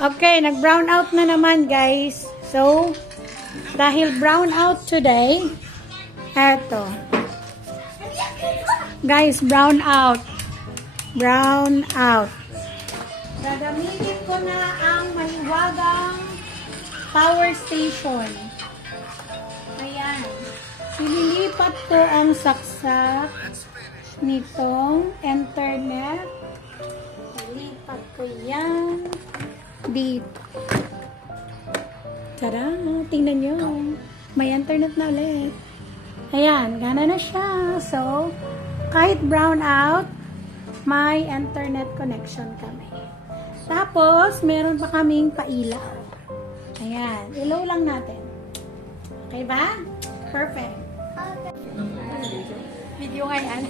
Okay, nag-brown out na naman guys. So, dahil brown out today, eto. Guys, brown out. Brown out. Gagamitin ko na ang mahiwagang power station. Ayan. Ililipat ko ang saksak nitong internet. Ilipat ko yan dito. Tara, tingnan nyo. May internet na ulit. Ayan, gana na siya. So, kahit brown out, may internet connection kami. Tapos, meron pa kaming pailaw. Ayan, ilaw lang natin. Okay ba? Perfect. Video nga yan.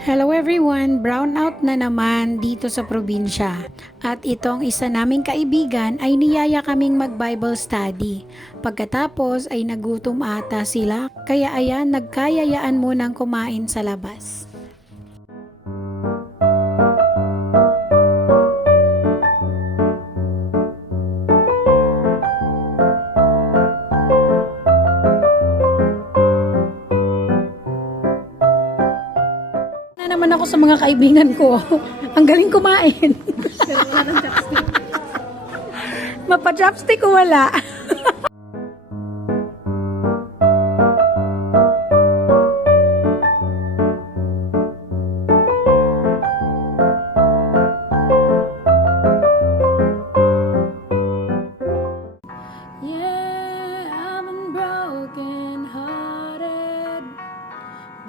Hello everyone, brown out na naman dito sa probinsya. At itong isa naming kaibigan ay niyaya kaming mag-Bible study. Pagkatapos ay nagutom ata sila, kaya ayan, nagkayayaan munang kumain sa labas. Naman ako sa mga kaibigan ko. Ang galing kumain. Mapa-chopstick o wala? Yeah, I've been broken hearted,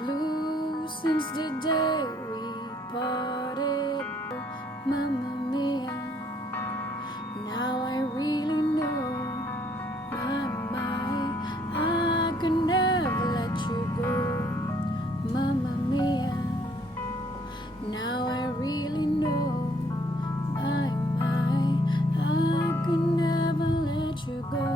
blue since the day we parted. Mamma mia, now I really know, my, I could never let you go. Mamma mia, now I really know, my, I could never let you go.